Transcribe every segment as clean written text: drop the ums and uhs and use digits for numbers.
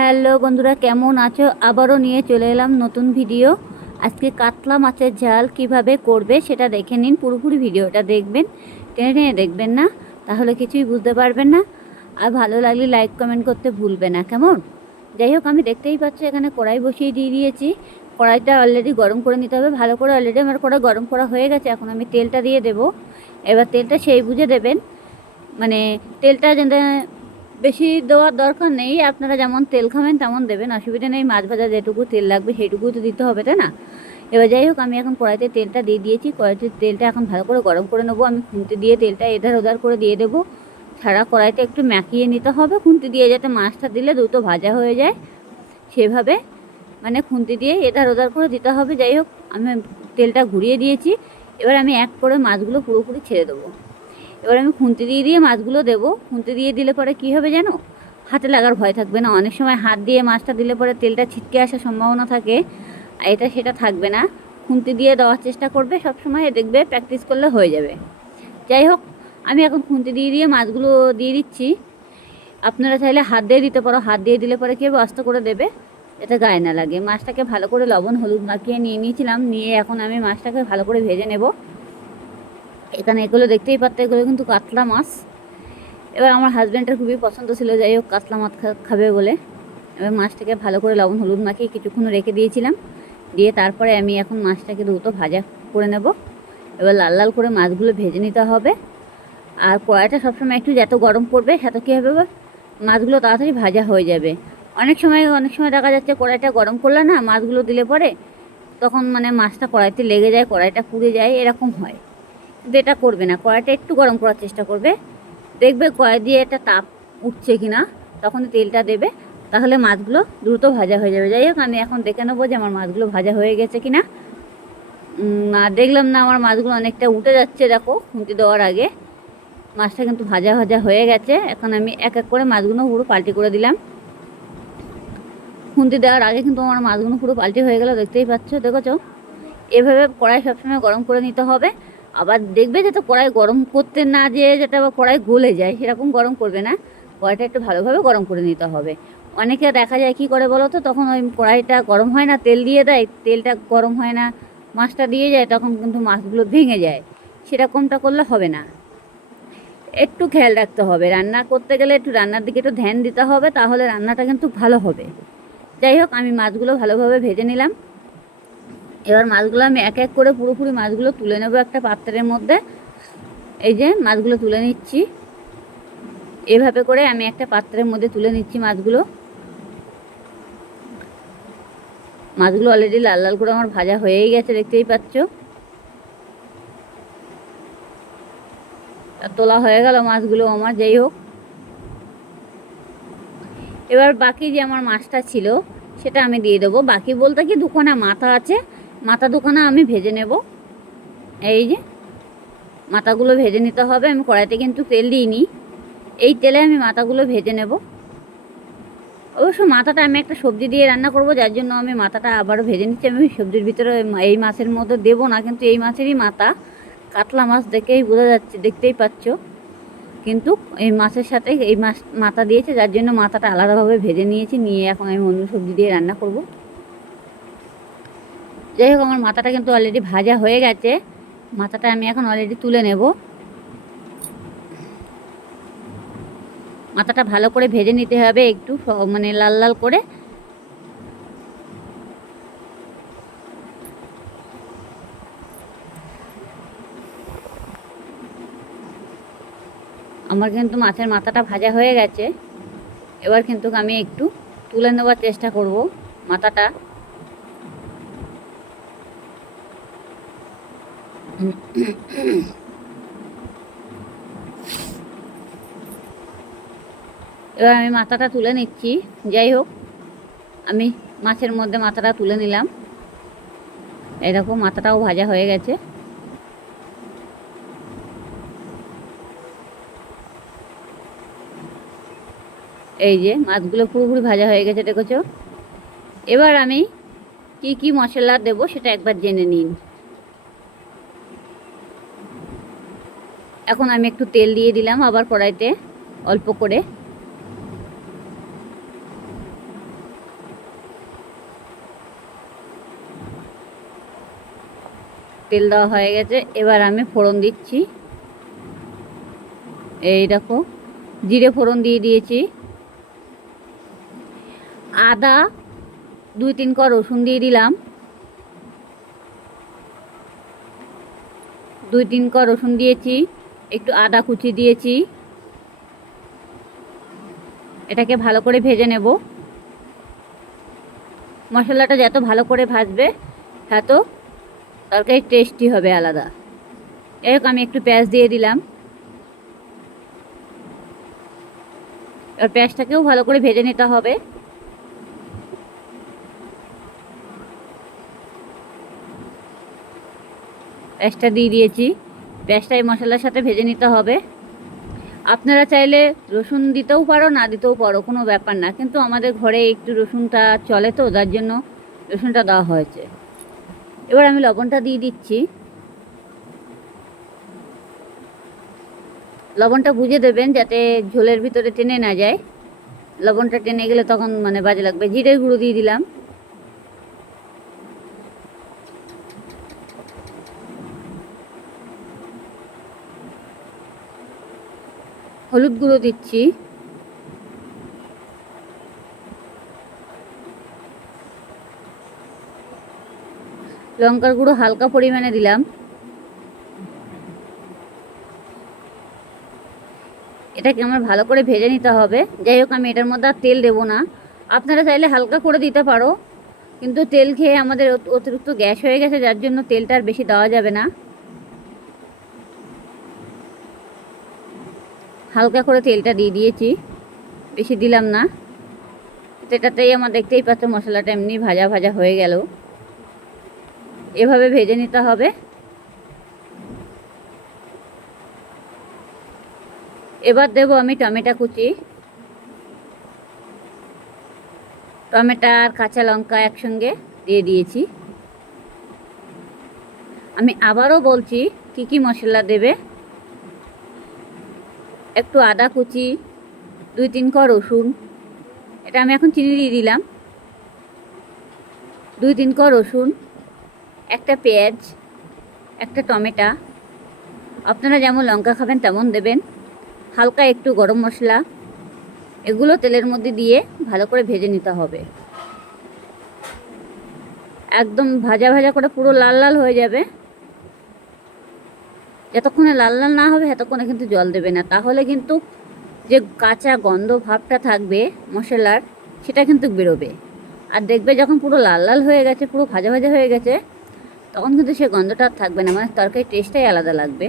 Hello বন্ধুরা, কেমন আছো? আবারও নিয়ে চলে এলাম নতুন ভিডিও। আজকে কাতলা মাছের ঝাল কিভাবে করবে সেটা দেখে নিন। পুরোপুরি ভিডিওটা দেখবেন, টেনে টেনে দেখবেন না, তাহলে কিছুই বুঝতে পারবেন না। আর ভালো লাগলে লাইক কমেন্ট করতে ভুলবে না, কেমন? যাই হোক, আমি দেখতেই পাচ্ছি এখানে কড়াই বসিয়ে দিয়ে দিয়েছি। কড়াইটা অলরেডি গরম করে নিতে হবে ভালো করে। অলরেডি আমার কড়াই গরম করা হয়ে গেছে। এখন আমি তেলটা দিয়ে দেবো। এবার তেলটা সেই বুঝে দেবেন, মানে তেলটা যেন বেশি দেওয়ার দরকার নেই। আপনারা যেমন তেল খাবেন তেমন দেবেন, অসুবিধা নেই। মাছ ভাজা যেটুকু তেল লাগবে সেইটুকুই তো দিতে হবে, তাই না? এবার যাই হোক, আমি এখন কড়াইতে তেলটা দিয়ে দিয়েছি। কড়াইতে তেলটা এখন ভালো করে গরম করে নেবো। আমি খুন্তি দিয়ে তেলটা এধার ওধার করে দিয়ে দেবো। সারা কড়াইতে একটু মাখিয়ে নিতে হবে খুন্তি দিয়ে, যাতে মাছটা দিলে দ্রুত ভাজা হয়ে যায় সেভাবে, মানে খুন্তি দিয়ে এধার ওধার করে দিতে হবে। যাই হোক, আমি তেলটা ঘুরিয়ে দিয়েছি। এবার আমি এক করে মাছগুলো পুরোপুরি ছেড়ে দেবো। এবার আমি খুন্তি দিয়ে দিয়ে মাছগুলো দেবো। খুন্তি দিয়ে দিলে পরে কী হবে জানো? হাতে লাগার ভয় থাকবে না। অনেক সময় হাত দিয়ে মাছটা দিলে পরে তেলটা ছিটকে আসার সম্ভাবনা থাকে, আর এটা সেটা থাকবে না। খুন্তি দিয়ে দেওয়ার চেষ্টা করবে সব সময়, দেখবে প্র্যাকটিস করলে হয়ে যাবে। যাই হোক, আমি এখন খুন্তি দিয়ে দিয়ে মাছগুলো দিয়ে দিচ্ছি। আপনারা চাইলে হাত দিয়ে দিতে পারো। হাত দিয়ে দিলে পরে কী হবে, আস্তে করে দেবে, এতে গায়ে না লাগে। মাছটাকে ভালো করে লবণ হলুদ মাখিয়ে নিয়ে নিয়েছিলাম। নিয়ে এখন আমি মাছটাকে ভালো করে ভেজে নেব। এখানে এগুলো দেখতেই পারতে, এগুলো কিন্তু কাতলা মাছ। এবার আমার হাজব্যান্ডের খুবই পছন্দ ছিল, যাই হোক কাতলা মাছ খাবে বলে। এবার মাছটাকে ভালো করে লবণ হলুদ মাখিয়ে কিছুক্ষণ রেখে দিয়েছিলাম। দিয়ে তারপরে আমি এখন মাছটাকে দ্রুত ভাজা করে নেব। এবার লাল লাল করে মাছগুলো ভেজে নিতে হবে। আর কড়াইটা সবসময় একটু যত গরম করবে সেত কী হবে, মাছগুলো তাড়াতাড়ি ভাজা হয়ে যাবে। অনেক সময় দেখা যাচ্ছে কড়াইটা গরম করলে না, মাছগুলো দিলে পরে তখন মানে মাছটা কড়াইতে লেগে যায়, কড়াইটা পুড়ে যায়, এরকম হয়। কিন্তু এটা করবে না, কড়াইটা একটু গরম করার চেষ্টা করবে। দেখবে কড়াই দিয়ে একটা তাপ উঠছে কি না, তখন তেলটা দেবে, তাহলে মাছগুলো দ্রুত ভাজা হয়ে যাবে। যাই হোক, আমি এখন দেখে নেবো যে আমার মাছগুলো ভাজা হয়ে গেছে কি না। আর দেখলাম না, আমার মাছগুলো অনেকটা উঠে যাচ্ছে। দেখো, খুন্তি দেওয়ার আগে মাছটা কিন্তু ভাজা ভাজা হয়ে গেছে। এখন আমি এক এক করে মাছগুলো পুরো পাল্টি করে দিলাম। খুন্তি দেওয়ার আগে কিন্তু আমার মাছগুলো পুরো পাল্টি হয়ে গেল, দেখতেই পাচ্ছ, দেখেছো? এভাবে কড়াই সবসময় গরম করে নিতে হবে। আবার দেখবে যাতে কড়াই গরম করতে না যেয়ে যেটা আবার কড়াই গলে যায়, সেরকম গরম করবে না। কড়াইটা একটু ভালোভাবে গরম করে নিতে হবে। অনেকে দেখা যায় কী করে বলো তো, তখন ওই কড়াইটা গরম হয় না, তেল দিয়ে দেয়, তেলটা গরম হয় না, মাছটা দিয়ে যায়, তখন কিন্তু মাছগুলো ভেঙে যায়। সেরকমটা করলে হবে না। একটু খেয়াল রাখতে হবে, রান্না করতে গেলে একটু রান্নার দিকে একটু ধ্যান দিতে হবে, তাহলে রান্নাটা কিন্তু ভালো হবে। যাই হোক, আমি মাছগুলো ভালোভাবে ভেজে নিলাম। এবার মাছগুলো আমি এক এক করে পুরোপুরি মাছগুলো তুলে নেবো একটা পাত্রের মধ্যে। এই যে মাছগুলো তুলে নিচ্ছি, এভাবে করে আমি একটা পাত্রের মধ্যে তুলে নিচ্ছি মাছগুলো। মাছগুলো অলরেডি লাল লাল করে আমার ভাজা হয়েই গেছে, দেখতেই পাচ্ছ। তোলা হয়ে গেল মাছগুলো আমার। যাই হোক, এবার বাকি যে আমার মাছটা ছিল সেটা আমি দিয়ে দেবো। বাকি বলতে কি, দুখানা মাথা আছে, মাথা দুখানা আমি ভেজে নেব। এই যে মাথাগুলো ভেজে নিতে হবে। আমি কড়াইতে কিন্তু তেল দিইনি, এই তেলে আমি মাথাগুলো ভেজে নেব। অবশ্য মাথাটা আমি একটা সবজি দিয়ে রান্না করব, যার জন্য আমি মাথাটা আবারও ভেজে নিচ্ছি। আমি সবজির ভিতরে এই মাছের মধ্যে দেবো না, কিন্তু এই মাছেরই মাথা, কাতলা মাছ দেখেই বোঝা যাচ্ছে, দেখতেই পাচ্ছ। কিন্তু এই মাছের সাথে এই মাছ মাথা দিয়েছে, যার জন্য মাথাটা আলাদাভাবে ভেজে নিয়েছি। নিয়ে এখন আমি অন্য সবজি দিয়ে রান্না করব। যাই হোক, আমার মাথাটা কিন্তু অলরেডি ভাজা হয়ে গেছে। মাথাটা আমি এখন অলরেডি তুলে নেব। মাথাটা ভালো করে ভেজে নিতে হবে, একটু মানে লাল লাল করে। আমার কিন্তু মাছের মাথাটা ভাজা হয়ে গেছে। এবার কিন্তু আমি একটু তুলে নেওয়ার চেষ্টা করব মাথাটা। এবার আমি মাথাটা তুলে নিচ্ছি। যাই হোক, আমি মাছের মধ্যে মাথাটা তুলে নিলাম। এই দেখো, মাথাটাও ভাজা হয়ে গেছে। এই যে মাছগুলো পুরোপুরি ভাজা হয়ে গেছে, দেখেছো? এবার আমি কি কি মশলা দেব সেটা একবার জেনে নিন। এখন আমি একটু তেল দিয়ে দিলাম আবার কড়াইতে, অল্প করে। তেল দেওয়া হয়ে গেছে। এবার আমি ফোড়ন দিচ্ছি। এই দেখো, জিরে ফোড়ন দিয়ে দিয়েছি। আদা 2-3 কোয়া রসুন দিয়ে দিলাম। 2-3 কোয়া রসুন দিয়েছি, একটু আদা কুচি দিয়েছি। এটাকে ভালো করে ভেজে নেব। মশলাটা যত ভালো করে ভাজবে তত তরকারি টেস্টি হবে আলাদা। এরকম আমি একটু পেঁয়াজ দিয়ে দিলাম। এবার পেঁয়াজটাকেও ভালো করে ভেজে নিতে হবে। পেঁয়াজটা দিয়ে দিয়েছি। পেঁয়াজটা এই মশলার সাথে ভেজে নিতে হবে। আপনারা চাইলে রসুন দিতেও পারো, না দিতেও পারো, কোনো ব্যাপার না, কিন্তু আমাদের ঘরে একটু রসুনটা চলে তো, যার জন্য রসুনটা দেওয়া হয়েছে। এবার আমি লবণটা দিয়ে দিচ্ছি। লবণটা বুঝে দেবেন যাতে ঝোলের ভিতরে টেনে না যায়। লবণটা টেনে গেলে তখন বাজে লাগবে। জিরের গুঁড়ো দিয়ে দিলাম। হলুদ গুঁড়ো দিচ্ছি। লঙ্কার গুঁড়ো হালকা পরিমাণে দিলাম। এটাকে আমার ভালো করে ভেজে নিতে হবে। যাই হোক, আমি এটার মধ্যে আর তেল দেবো না। আপনারা চাইলে হালকা করে দিতে পারো, কিন্তু তেল খেয়ে আমাদের অতিরিক্ত গ্যাস হয়ে গেছে, যার জন্য তেলটা আর বেশি দেওয়া যাবে না। হালকা করে তেলটা দিয়ে দিয়েছি, বেশি দিলাম না। এটাতেই আমার দেখতেই পাচ্ছ মশলাটা এমনি ভাজা ভাজা হয়ে গেল। এভাবে ভেজে নিতে হবে। এবার দেবো আমি টমেটো কুচি। টমেটো আর কাঁচা লঙ্কা একসঙ্গে দিয়ে দিয়েছি। আমি আবারও বলছি কি কি মশলা দেবে। একটু আদা কুচি, 2-3 কোয়া রসুন, এটা আমি এখন চিনি দিয়ে দিলাম। 2-3 কোয়া রসুন, একটা পেঁয়াজ, একটা টমেটো, আপনারা যেমন লঙ্কা খাবেন তেমন দেবেন। হালকা একটু গরম মশলা, এগুলো তেলের মধ্যে দিয়ে ভালো করে ভেজে নিতে হবে। একদম ভাজা ভাজা করে পুরো লাল লাল হয়ে যাবে। যতক্ষণে লাল লাল না হবে ততক্ষণে কিন্তু জল দেবে না, তাহলে কিন্তু যে কাঁচা গন্ধ ভাবটা থাকবে মশলার, সেটা কিন্তু বেরোবে। আর দেখবে যখন পুরো লাল লাল হয়ে গেছে, পুরো ভাজা ভাজা হয়ে গেছে, তখন কিন্তু সে গন্ধটা আর থাকবে না, তরকারির টেস্টটাই আলাদা লাগবে।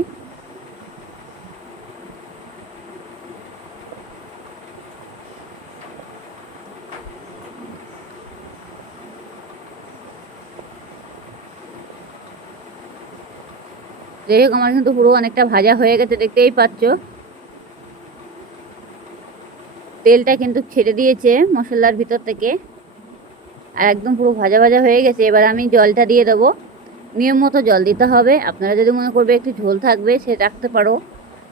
যাই হোক, আমার কিন্তু পুরো অনেকটা ভাজা হয়ে গেছে, দেখতেই পাচ্ছ। তেলটা কিন্তু ছেড়ে দিয়েছে মশলার ভিতর থেকে, আর একদম পুরো ভাজা ভাজা হয়ে গেছে। এবার আমি জলটা দিয়ে দেবো। নিয়ম মতো জল দিতে হবে। আপনারা যদি মনে করবে একটু ঝোল থাকবে সে রাখতে পারো,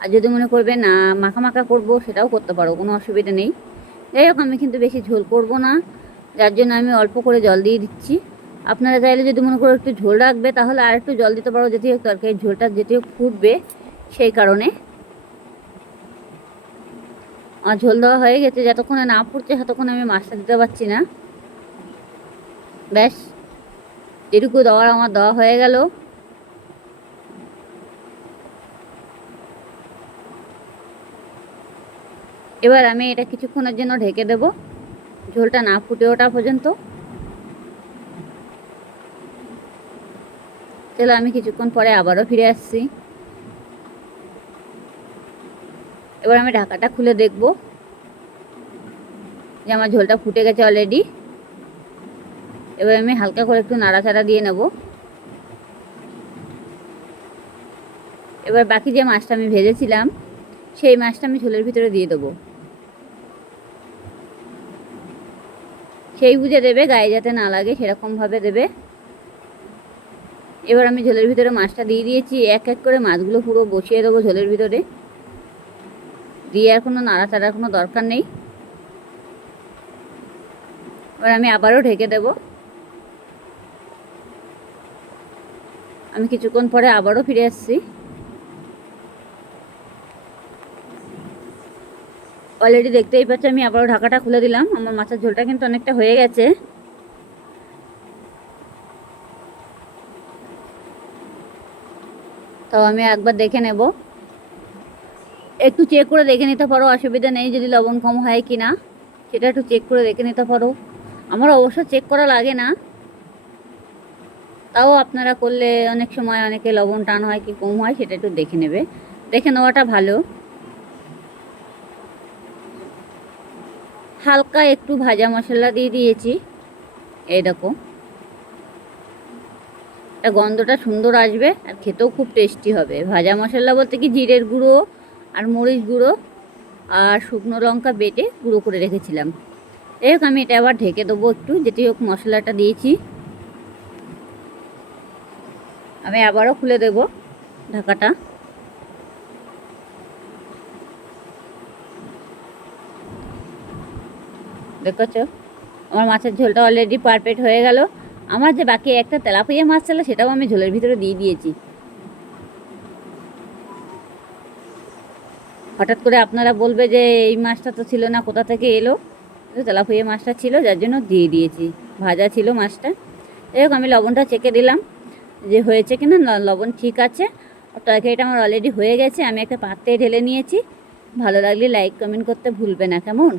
আর যদি মনে করবে না মাখা মাখা করবো সেটাও করতে পারো, কোনো অসুবিধা নেই। যাই হোক, আমি কিন্তু বেশি ঝোল করব না, যার জন্য আমি অল্প করে জল দিয়ে দিচ্ছি। আপনারা চাইলে যদি মনে করো একটু ঝোল রাখবে তাহলে আর একটু জল দিতে পারো, যেটি হোক তরকারির ঝোলটা যেটি হোক ফুটবে, সেই কারণে। আর ঝোল দেওয়া হয়ে গেছে, যতক্ষণে না ফুটছে ততক্ষণে আমি মাছটা দিতে পারছি না। ব্যাস, যেটুকু দেওয়ার আমার দেওয়া হয়ে গেল। এবার আমি এটা কিছুক্ষণের জন্য ঢেকে দেব, ঝোলটা না ফুটে ওঠা পর্যন্ত। চলো, আমি কিছুক্ষণ পরে আবারও ফিরে আসছি। এবার আমি ঢাকাটা খুলে দেখব যে আমার ঝোলটা ফুটে গেছে অলরেডি। এবার আমি হালকা করে একটু নাড়াচাড়া দিয়ে নেব। এবার বাকি যে মাছটা আমি ভেজেছিলাম সেই মাছটা আমি ঝোলের ভিতরে দিয়ে দেবো। সেই বুঝে দেবে, গায়ে যাতে না লাগে সেরকমভাবে দেবে। এবার আমি ঝোলের ভিতরে মাছটা দিয়ে দিয়েছি। এক এক করে মাছগুলো পুরো বসিয়ে দেবো ঝোলের ভিতরে দিয়ে। আর কোনো নাড়াচাড়ার কোনো দরকার নেই। এবার আমি আবারও ঢেকে দেব। আমি কিছুক্ষণ পরে আবারও ফিরে আসছি। অলরেডি দেখতেই পাচ্ছি আমি আবারও ঢাকাটা খুলে দিলাম। আমার মাছের ঝোলটা কিন্তু অনেকটা হয়ে গেছে। তো আমি একবার দেখে নেব, একটু চেক করে দেখে নিতে পারো, অসুবিধা নেই যদি লবণ কম হয় কি না সেটা একটু চেক করে দেখে নিতে পারো। আমার অবশ্য চেক করা লাগে না, তাও আপনারা করলে অনেক সময় অনেকে লবণ টান হয় কি কম হয় সেটা একটু দেখে নেবে, দেখে নেওয়াটা ভালো। হালকা একটু ভাজা মশলা দিয়ে দিয়েছি, এই দেখো এটা গন্ধটা সুন্দর আসবে আর খেতেও খুব টেস্টি হবে। ভাজা মশলা বলতে কি জিরের গুঁড়ো আর মরিচ গুঁড়ো আর শুকনো লঙ্কা বেটে গুঁড়ো করে রেখেছিলাম। যাই হোক আমি এটা আবার ঢেকে দেবো একটু, যেটি হোক মশলাটা দিয়েছি। আমি আবারও খুলে দেব ঢাকাটা। দেখেছো আমার মাছের ঝোলটা অলরেডি পারফেক্ট হয়ে গেল। আমার যে বাকি একটা তেলাপিয়া মাছ ছিল সেটাও আমি ঝোলের ভিতরে দিয়ে দিয়েছি। হঠাৎ করে আপনারা বলবে যে এই মাছটা তো ছিল না, কোথা থেকে এলো? তেলাপিয়া মাছটা ছিল যার জন্য দিয়ে দিয়েছি, ভাজা ছিল মাছটা। যাই হোক আমি লবণটা চেকে দিলাম যে হয়েছে কিনা, লবণ ঠিক আছে। তরকারিটা আমার অলরেডি হয়ে গেছে, আমি একটা পাত্রে ঢেলে নিয়েছি। ভালো লাগলে লাইক কমেন্ট করতে ভুলবে না, কেমন?